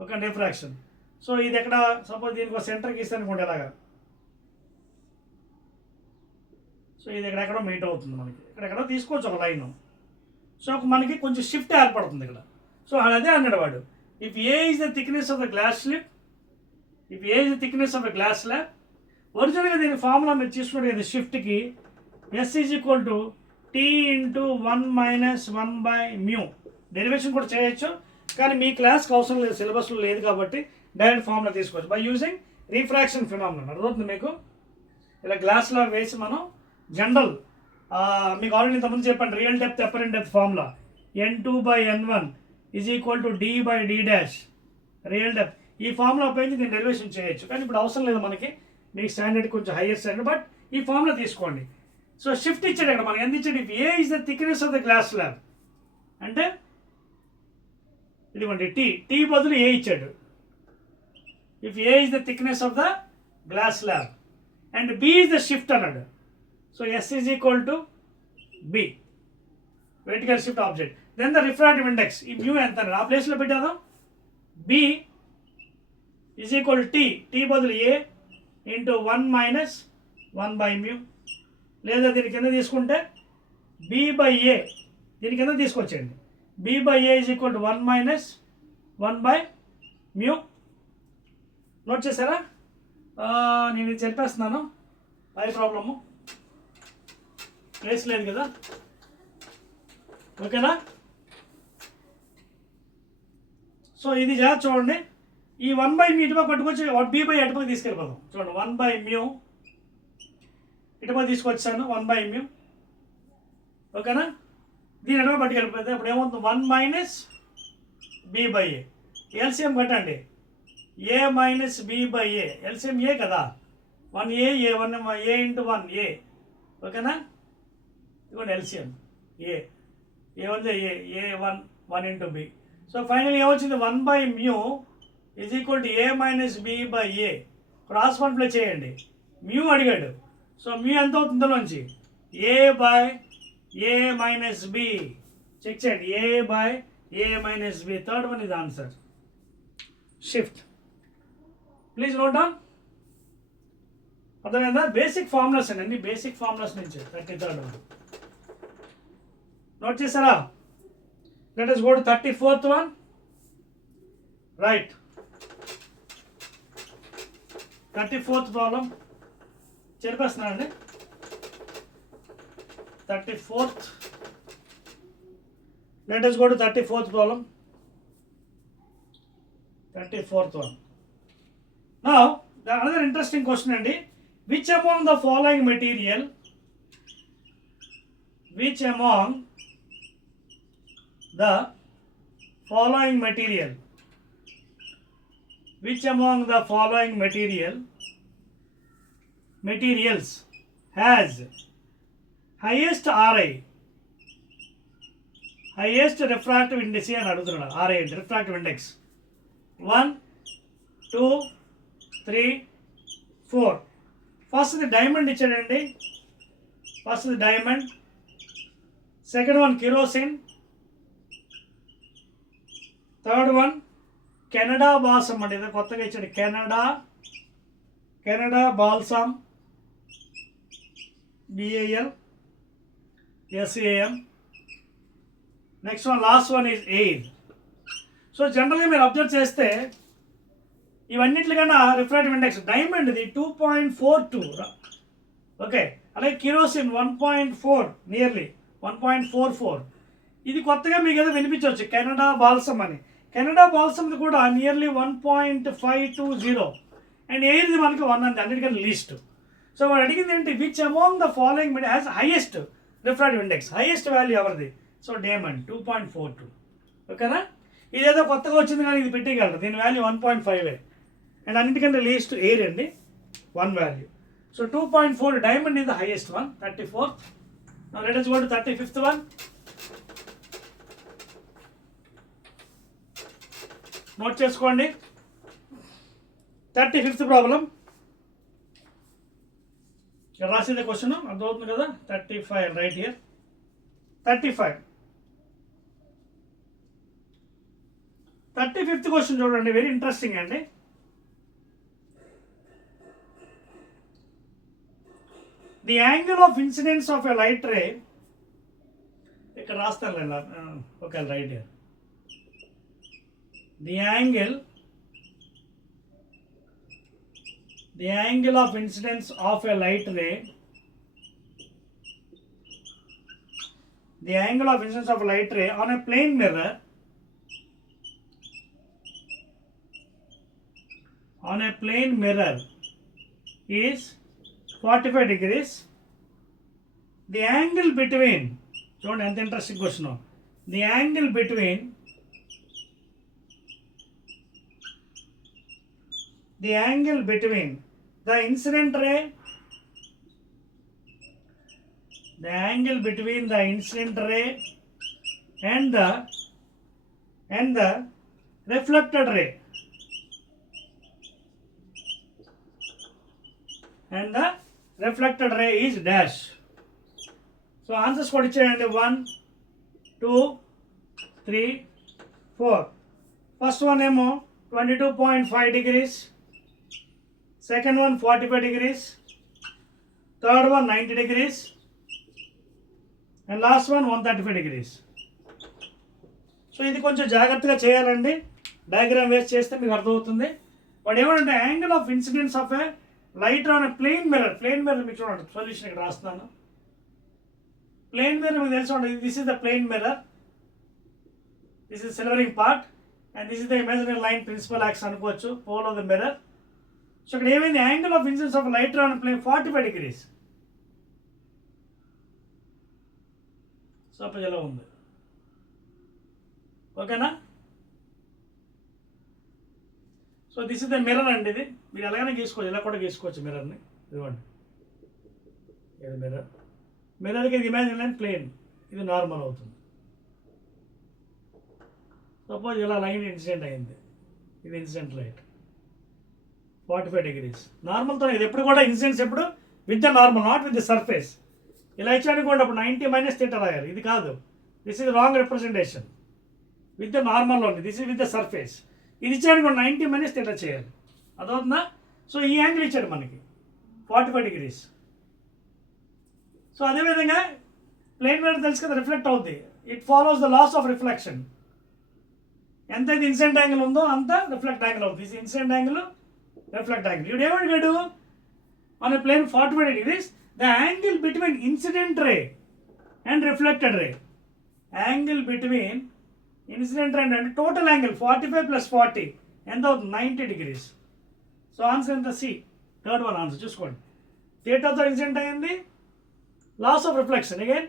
Okay, refraction. సో ఇది ఎక్కడ, సపోజ్ దీనికి ఒక సెంటర్కి ఇస్తే అనుకోండి ఎలాగా, సో ఇది ఎక్కడెక్కడో మీట్ అవుతుంది మనకి, ఇక్కడెక్కడో తీసుకోవచ్చు ఒక లైన్. సో మనకి కొంచెం షిఫ్ట్ ఏర్పడుతుంది ఇక్కడ. సో అదే అన్నాడు వాడు, if A is the thickness of the glass slab, ఒరిజినల్గా దీని ఫార్ములా మీరు తీసుకుంటే ఇది షిఫ్ట్కి S is equal to T into 1 minus 1 by mu. Derivation కూడా చేయొచ్చు, కానీ మీ క్లాస్కి అవసరం లేదు, సిలబస్లో లేదు కాబట్టి డైరెక్ట్ ఫార్ములా తీసుకోవచ్చు బై యూజింగ్ రిఫ్రాక్షన్ ఫినామినన్. అర్థమవుతుంది మీకు? ఇలా గ్లాస్లో వేసి మనం జనరల్, మీకు ఆల్రెడీ ఇంతకుముందు చెప్పండి, real depth apparent depth formula N2 by N1 is equal to D by D dash. Real depth ఈ ఫార్ములా ఉపయోగించి దీన్ని డెరివేషన్ చేయొచ్చు, కానీ ఇప్పుడు అవసరం లేదు మనకి, మీకు స్టాండర్డ్ కొంచెం హైయర్ స్టాండర్డ్, బట్ ఈ ఫార్ములా తీసుకోండి. సో షిఫ్ట్ ఇచ్చాడు అక్కడ మనకి, ఎంత ఇచ్చాడు, if A is the thickness of the glass slab అంటే ఇదిగోండి టీ బదులు ఏ ఇచ్చాడు. If A is the thickness of the glass slab and B is the shift అన్నాడు. So S is equal to B, vertical shift object. Then the refractive index, ఈ mu ఎంత అన్నాడు ఆ ప్లేస్లో పెట్టాను. B is equal to tea బదులు ఏ into 1 minus 1/μ, లేదా దీని కింద తీసుకుంటే బి బై ఏ, దీని కింద తీసుకొచ్చేయండి. B by A is equal to 1 minus 1/μ. Note చేశారా? నేను ఇది చెప్పేస్తున్నాను, పై ప్రాబ్లము ప్లేస్ లేదు కదా, ఓకేనా? సో ఇది జాగ్రత్త చూడండి. ఈ 1/μ ఇటుపక్క పట్టుకొచ్చి బి బై అటుపక్క తీసుకెళ్ళిపోదాం. చూడండి 1/μ ఇటుపక్క తీసుకొచ్చాను 1/μ, ఓకేనా? దీని ఎటుపక్క పట్టుకెళ్ళిపోతే ఇప్పుడు ఏమవుతుంది, 1 minus B by A. LCM కట్టండి, A minus B by A, LCM A కదా, 1 ఏ, ఏ ఇంటూ 1 ఏ, ఓకేనా? ఇదిగోండి LCM A, A 1 into B. So final ఏమొచ్చింది, 1/μ is equal to A minus B by A. Cross multiply చేయండి, mu అడిగాడు. So mu ఎంత అవుతుందో నుంచి A by A minus B, check చేయండి, A by A minus B. Third one ఇది answer. Shift please note down. అర్థమైందా? Basic formulas అండి, అన్ని బేసిక్ ఫార్ములాస్ నుంచి 33rd వన్ నోట్ చేశారా? Let us go to 34th one. Right. 34th problem. చెప్పేస్తున్నానండి. 34th. Let us go to 34th problem. 34th one. Now, the another interesting question అండి. Which among the following material materials has highest RI, highest refractive index అని అడుగుతున్నాడు. RI అంటే refractive index. 1, 2, 3, 4. First the diamond ఇచ్చాడండి, first the diamond. Second one kerosene. Third one Canada balsam అండి, ఇది కొత్తగా ఇచ్చాడు, Canada balsam, BALSAM. Next one last one is air. So జనరల్గా మీరు అబ్జర్వ్ చేస్తే ఇవన్నిటికన్నా రిఫ్రాక్టివ్ ఇండెక్స్ డైమండ్ది 2.42, ఓకే. అలాగే కిరోసిన్ 1.4, నియర్లీ 1.44. ఇది కొత్తగా మీకు ఏదో వినిపించవచ్చు, కెనడా బాల్సమ్ అని. కెనడా బాల్సమ్ది కూడా నియర్లీ 1.520 అండ్ ఎయిర్ది మనకి 1 అంది, అన్నిటికన్నా లీస్ట్. సో వాడు అడిగింది ఏంటి, which among the following media has highest refractive index, highest value ఎవరిది? సో డైమండ్ 2.42, ఓకేనా? ఇదేదో కొత్తగా వచ్చింది కానీ ఇది పెట్టేయగలరు, దీని వాల్యూ 1.5 అండ్ అన్నిటికంటే లీస్ట్ ఎయిర్ అండి, 1 value. So 2.4 diamond is the highest one. 34th. Now let us go to 35th one. Note చేసుకోండి. 35th ప్రాబ్లం రాసిందే క్వశ్చన్ అర్థమవుతుంది కదా. 35 రైట్ హియర్. 35th క్వశ్చన్ చూడండి, వెరీ ఇంట్రెస్టింగ్ అండి. The angle of incidence of a light ray, ఇక్కడ రాస్తాను, okay right here. The angle of incidence of a light ray, the angle of incidence of a light ray on a plane mirror, is 45 degrees. The angle between, చూడండి ఎంత interesting question, the angle between the angle between the incident ray and the reflected ray is dash. So answers కొడిచేయండి 1 2 3 4. First one ఏమో 22.5 degrees, second one 45 degrees, third one 90 degrees, and last one 135 degrees. So ఇది కొంచెం జాగ్రత్తగా చేయాలండి, diagram waste చేస్తే మీకు అర్థమవుతుంది. వాడు ఏమంటే angle of incidence of a light on a plane mirror మీకు చూడండి సొల్యూషన్ ఇక్కడ రాస్తున్నాను. ప్లేన్ మిర్రర్ మీకు తెలిసి ఉంటుంది, this is the plane mirror, this is silvering part and this is the imaginary line principal axis అనుకోవచ్చు, pole of the mirror. So ఇక్కడ ఏమైంది, angle of incidence of light on plane 45 degrees. Suppose ఎలా ఉంది, ఓకేనా? So this is the mirror అండి, ఇది మీరు ఎలాగైనా గీసుకోవచ్చు, ఇలా కూడా గీసుకోవచ్చు మిర్రర్ని. ఇదిగోండి ఇది మిర్రర్కి ఇది ఇమాజిన్ లైన్ ప్లేన్, ఇది నార్మల్ అవుతుంది. సపోజ్ ఇలా లైన్ ఇన్సిడెంట్ అయింది, ఇది ఇన్సిడెంట్ లైట్ 45 degrees. నార్మల్తో ఇది ఎప్పుడు కూడా ఇన్సిడెంట్స్ ఎప్పుడు with the normal, not with the surface. ఇలా ఇచ్చానుకోండి అప్పుడు 90 - θ రాయాలి, ఇది కాదు, this is wrong representation. With the normal only, this is with the surface. ఇది ఇచ్చానుకోండి 90 - θ చేయాలి, అదవుతుందా? సో ఈ యాంగిల్ ఇచ్చాడు మనకి 45 degrees. సో అదేవిధంగా ప్లేన్ మిర్రర్ తెలుసు కదా, రిఫ్లెక్ట్ అవుద్ది, it follows the laws of reflection. ఎంత ఇది ఇన్సిడెంట్ యాంగిల్ ఉందో అంత రిఫ్లెక్ట్ యాంగిల్ అవుతుంది. ఇది ఇన్సిడెంట్ యాంగిల్, రిఫ్లెక్ట్ యాంగిల్. ఇప్పుడు ఏమడిగాడు, మన plane 45 degrees, the angle between incident ray and reflected ray, angle between incident ray అంటే టోటల్ యాంగిల్ 45 + 40 ఎంత అవుతుంది, 90 degrees. సో ఆన్సర్ ఎంత, సి, థర్డ్ వన్ ఆన్సర్. చూసుకోండి, థియేటర్తో ఇన్సిడెంట్ అయ్యింది, laws of reflection, again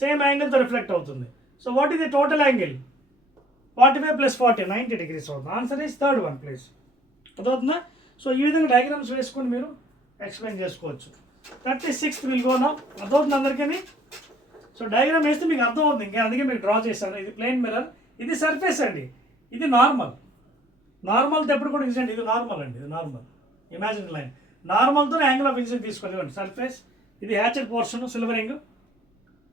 same యాంగిల్తో రిఫ్లెక్ట్ అవుతుంది. So what is the total angle, 45 + 40 90 degrees అవుతుంది. Answer is third one please. అదవుతుందా? సో ఈ విధంగా డయాగ్రామ్స్ వేసుకొని మీరు ఎక్స్ప్లెయిన్ చేసుకోవచ్చు. 36th will go now. అర్థమవుతుంది అందరికీ? సో డయాగ్రామ్ వేస్తే మీకు అర్థమవుతుంది, ఇంకా అందుకే మీకు డ్రా చేశాను. ఇది ప్లేన్ మిర్రర్, ఇది సర్ఫేస్ అండి, ఇది నార్మల్. నార్మల్తో ఎప్పుడు కూడా ఇన్సిడెంట్, ఇది నార్మల్ అండి, ఇది నార్మల్ ఇమాజిన్ లైన్. నార్మల్తో యాంగిల్ ఆఫ్ ఇన్సిడెంట్ తీసుకోవాలి. సర్ఫేస్, ఇది hatched portion silvering,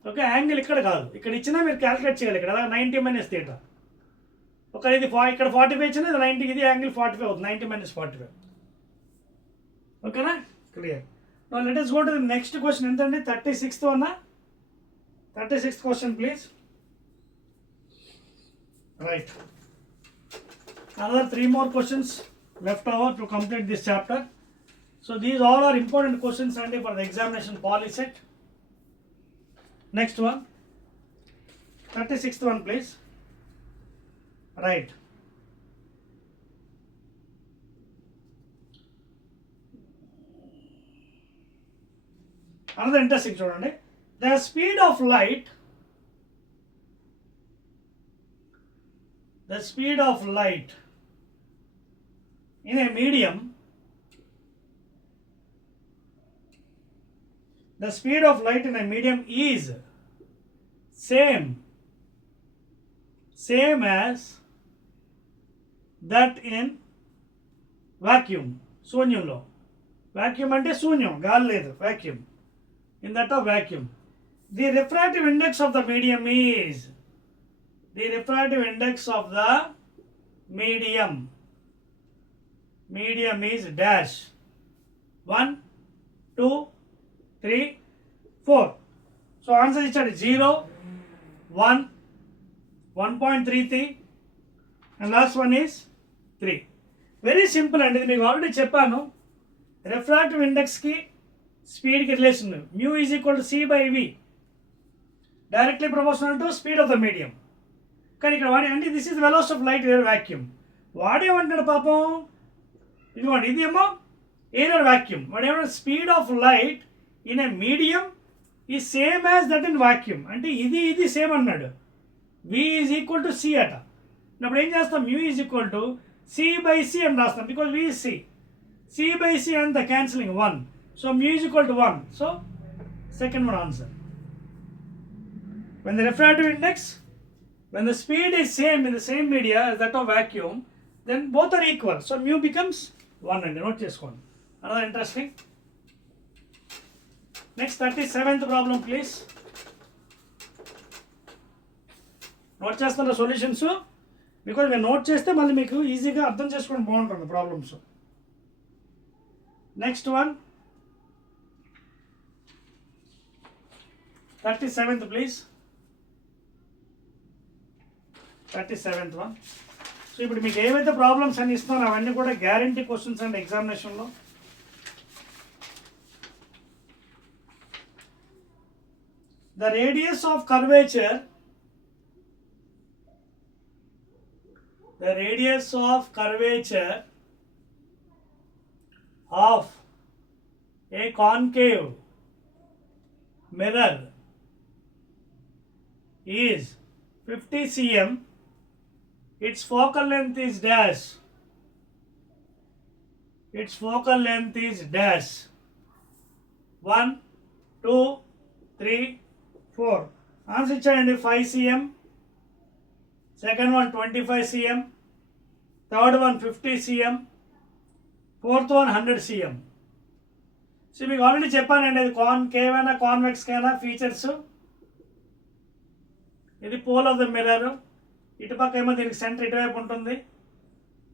okay. Angle ఇక్కడ కాదు, ఇక్కడ ఇచ్చినా మీరు క్యాలిక్యులేట్ చేయాలి. ఇక్కడ 90 - θ. ఒక ఇది ఇక్కడ 45 ఇచ్చినా ఇది 90, ఇది యాంగిల్ 45 అవుతుంది, 90 - 45. ఓకేనా, clear. Now let us go to the next question. ఎంతండి, 36th అన్నా? 36th question please. Right, another 3 more questions left over to complete this chapter. So these all are important questions and for the examination Polycet. Next one, 36th one please. Right, another interesting చూడండి. The speed of light in a medium, the speed of light in a medium is same as that in vacuum. శూన్యంలో, vacuum అంటే శూన్యం, గాలి లేదు, vacuum. In that of vacuum, the refractive index of the medium is, the refractive index of the medium is dash 1 2 3 4. So answer ఇచ్చాడు 0 1 1.33 and last one is 3. Very simple అండి, ఇది మీకు already చెప్పాను. రిఫ్రాక్టివ్ ఇండెక్స్కి స్పీడ్కి relation mu is equal to c/v, directly proportional to speed of the medium. కానీ ఇక్కడ వాడి అంటే this is velocity of light air vacuum. వాడేమంటాడు పాపం, ఇదిగోండి ఇదేమో ఎయిర్ వాక్యూమ్. వాడు ఏమంటాడు, speed of light in a medium is same as that in vacuum. అంటే ఇది సేమ్ అన్నాడు. v is equal to c అట. ఇప్పుడు ఏం చేస్తాం, mu is equal to c/c అని రాస్తాం, because v is c. C by C and the cancelling 1. So mu is equal to 1. So second one answer. When the refractive index, when the speed is same in the same media as that of vacuum, then both are equal. So mu becomes 1 and note చేసుకోండి. Another interesting. Next 37th problem please. Note చేస్తున్న solutions because మీరు నోట్ చేస్తే మళ్ళీ మీకు ఈజీగా అర్థం చేసుకోవడం బాగుంటుంది problems. Next one 37th please. 37th one. So ఇప్పుడు మీకు ఏవైతే ప్రాబ్లమ్స్ అని ఇస్తున్నారో అవన్నీ కూడా గ్యారంటీ క్వశ్చన్స్ అండి ఎగ్జామినేషన్లో. The radius of curvature of a concave mirror is 50 cm. Its focal length is dash. Its focal length is dash. 1, 2, 3, 4. Answer ఇచ్చాడండి 5 cm. Second one 25 cm. Third one 50 cm. Fourth one 100 cm. So మీకు ఆల్రెడీ చెప్పానండి అది కాన్కేవ్ అయినా కాన్వెక్స్ అయినా ఫీచర్స్. ఇది pole of the mirror. ఇటుపక్క ఏమో దీనికి సెంటర్ ఇటువైపు ఉంటుంది.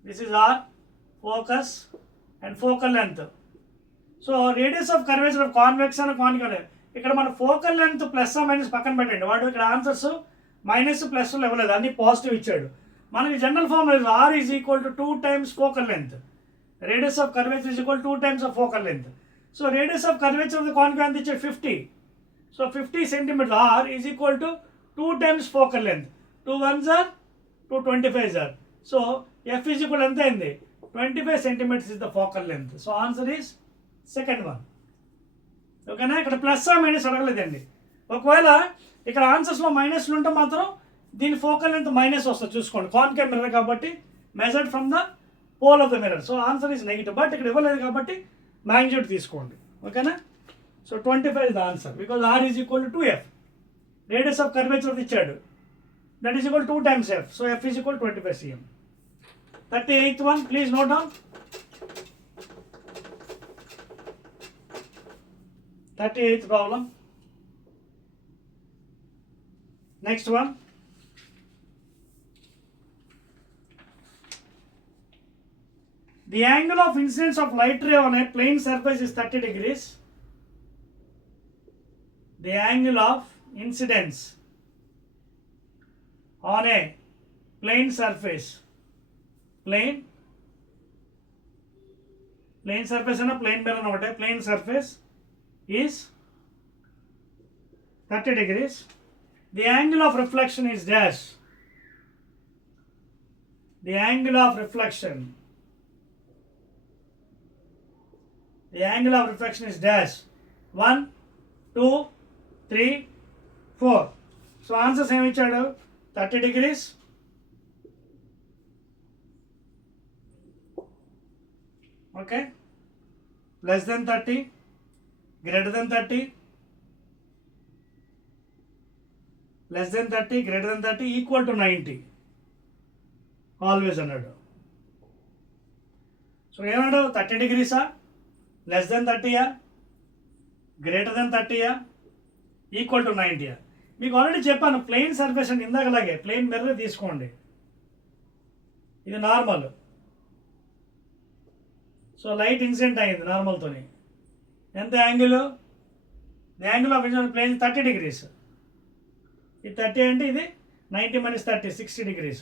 This is R focus and focal length. So radius of curvature of convex and concave. ఇక్కడ మన ఫోకల్ లెంత్ ప్లస్ మైనస్ పక్కన పెట్టండి. వాడు ఇక్కడ ఆన్సర్స్ మైనస్ ప్లస్ ఇవ్వలేదు, అన్ని పాజిటివ్ ఇచ్చాడు. మనకి general formula R is equal to 2 times focal length. Radius of curvature is equal 2 times of focal length. So radius of curvature of the concave ఎంత ఇచ్చాడు 50. So 50 centimeters R is equal to 2 times focal length. 2 1s are 2 25s are. So F is equal ఎంత అయింది 25 centimeters is the focal length. So answer is second one. ఓకేనా, ఇక్కడ plus minus అడగలేదండి. ఒకవేళ ఇక్కడ ఆన్సర్స్లో మైనస్లు ఉంటే మాత్రం దీని ఫోకల్ లెంత్ మైనస్ వస్తుంది చూసుకోండి. కాన్కేవ్ మిర్రర్ కాబట్టి measured from the pole of the mirror. So answer is negative. But ఇక్కడ ఇవ్వలేదు కాబట్టి మ్యాగ్నిట్యూడ్ తీసుకోండి. ఓకేనా. So 25 is the answer because R is equal to 2f. Radius of curvature ఇచ్చాడు, that is equal 2 times f. సో f ఈజ్ ఈక్వల్ 25 cm. 38th one please note down. 38th problem. Next one. The angle of incidence of light ray on a plane surface is 30 degrees. The angle of incidence on a plane surface. Plane surface and a plane mirror note. Plane surface is 30 degrees. The angle of reflection is dash. The angle of reflection. The angle of reflection is dash. 1, 2, 3, 4. So answers ఏమి ఇచ్చాడు 30 degrees. Okay. Less than 30. Greater than 30, less than 30, greater than 30, equal to 90. Always అన్నాడు. సో ఏమన్నాడు 30 degrees less than 30 greater than 30 equal to 90. మీకు already చెప్పాను plain surface అంటే ఇందాకలాగే plain mirror తీసుకోండి. ఇది నార్మల్. సో లైట్ ఇన్సిడెంట్ అయింది నార్మల్తోని. ఎంత angle? The angle of incident plane 30 degrees. ఇది 30 అంటే ఇది 90 minus 30 60 degrees.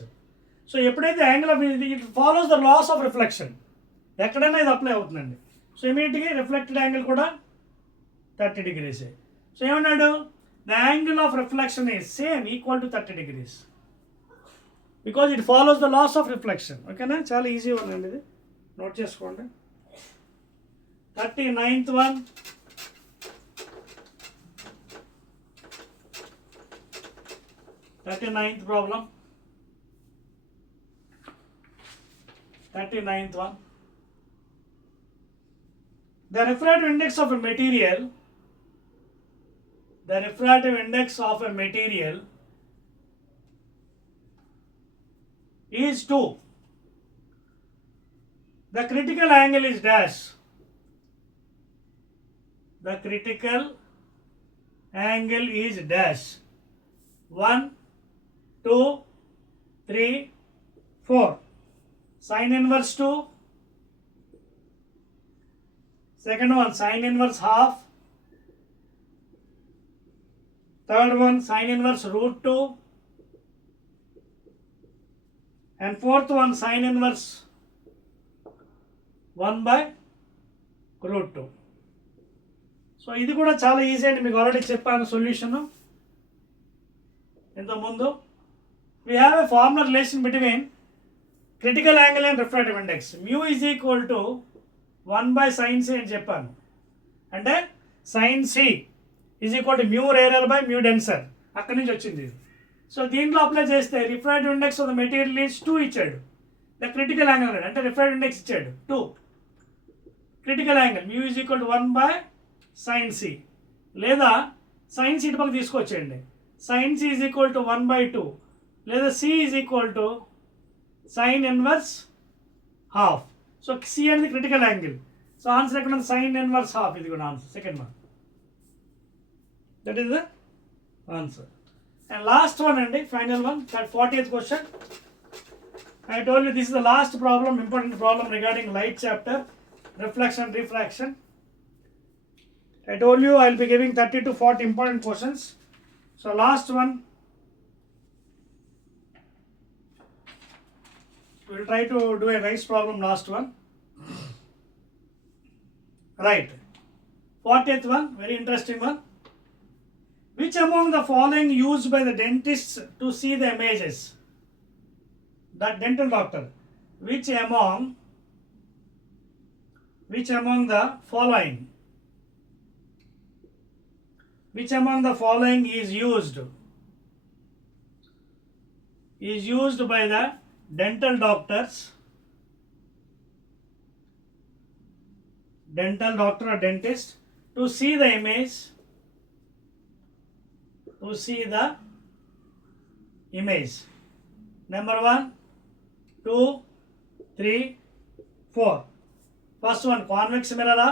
సో ఎప్పుడైతే angle of it follows the laws of reflection, ఎక్కడైనా ఇది అప్లై అవుతుందండి. సో ఇమీడియట్గా రిఫ్లెక్టెడ్ యాంగిల్ కూడా 30 degrees. సో ఏమన్నాడు the angle of reflection is same equal to 30 degrees because it follows the laws of reflection. ఓకేనా, చాలా ఈజీ ఉందండి ఇది, నోట్ చేసుకోండి. 39th one. 39th problem. 39th one. The refractive index of a material, the refractive index of a material is 2. The critical angle is dash. The critical angle is dash. 1, 2, 3, 4. Sine inverse 2. Second one, sine inverse half. Third one, sine inverse root 2. And fourth one, sine inverse 1 by root 2. So ఇది కూడా చాలా ఈజీ అండి, మీకు already చెప్పాను సొల్యూషన్ ఇంతకుముందు. We have a formula relation between critical angle and refractive index. Mu is equal to 1 by sin c అని చెప్పాను. అంటే sin c is equal to mu rarer by mu denser. అక్కడి నుంచి వచ్చింది. సో దీంట్లో అప్లై చేస్తే refractive index of the material is 2 ఇచ్చాడు. The critical angle అంటే రిఫ్రాక్టివ్ ఇండెక్స్ ఇచ్చాడు 2. Critical angle mu is equal to 1 by sin c. లేదా sin c ఇటు పక్క తీసుకొచ్చేయండి. sin c is equal to 1 by 2. లేదా c is equal to sin inverse half. So c అనేది critical angle. So answer ఎక్కడ ఉంది? sin inverse half. ఇది కూడా answer, second one. That is the answer. And last one అండి, final one, that 40th question. I told you this is the last problem, important problem regarding light chapter, reflection, refraction. I told you I will be giving 30 to 40 important questions. So last one, we will try to do a nice problem, last one. Right, 40th one, very interesting one. Which among the following used by the dentists to see the images? The dental doctor. Which among the following? Which among the following is used by the dental doctors? Dental doctor or dentist to see the image. To see the image. Number 1, 2, 3, 4. First one, convex mirror.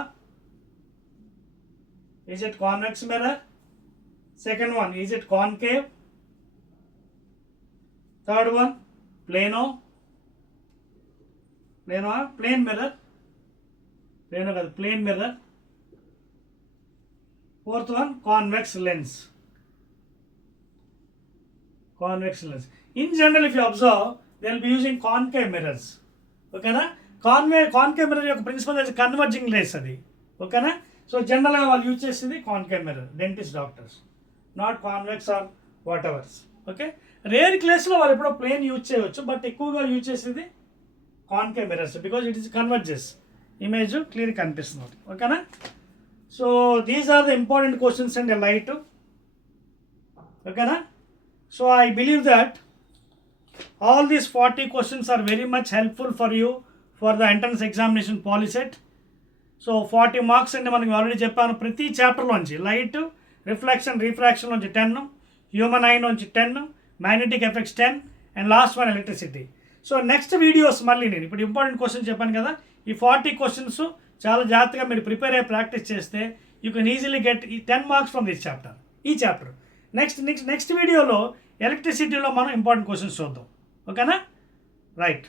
Is it convex mirror? Second one, is it concave? Third one, plane mirror. Plane mirror. Fourth one, convex lens. Convex lens. In general, if you observe, they will be using concave mirrors. Okay na? Concave mirror యొక్క principal is converging rays అది. Okay na? So జనరల్గా వాళ్ళు యూజ్ చేసేది concave mirror, dentist doctors, not convex or whatever. Okay, rare కేసులో వాళ్ళు ఎప్పుడో plane use చేయవచ్చు, but ఎక్కువగా యూజ్ చేసేది concave mirrors because it is converges, image clear కనిపిస్తుంది. ఓకేనా? So these are the important questions and light. ఓకేనా? So I believe that all these 40 questions are very much helpful for you for the entrance examination Polycet. So 40 marks and మనకి ఆల్రెడీ చెప్పాను, ప్రతి చాప్టర్లోంచి light, reflection, refraction నుంచి 10, human I నుంచి 10, magnetic effects 10, and last one electricity. So next videos మళ్ళీ నేను ఇప్పుడు important questions చెప్పాను కదా, ఈ 40 క్వశ్చన్స్ చాలా జాగ్రత్తగా మీరు ప్రిపేర్ అయ్యి ప్రాక్టీస్ చేస్తే యూ కెన్ ఈజీలీ గెట్ ఈ 10 మార్క్స్ ఫ్రమ్ దిస్ చాప్టర్, ఈ చాప్టర్. నెక్స్ట్ వీడియోలో ఎలక్ట్రిసిటీలో మనం ఇంపార్టెంట్ క్వశ్చన్స్ చూద్దాం. ఓకేనా? రైట్.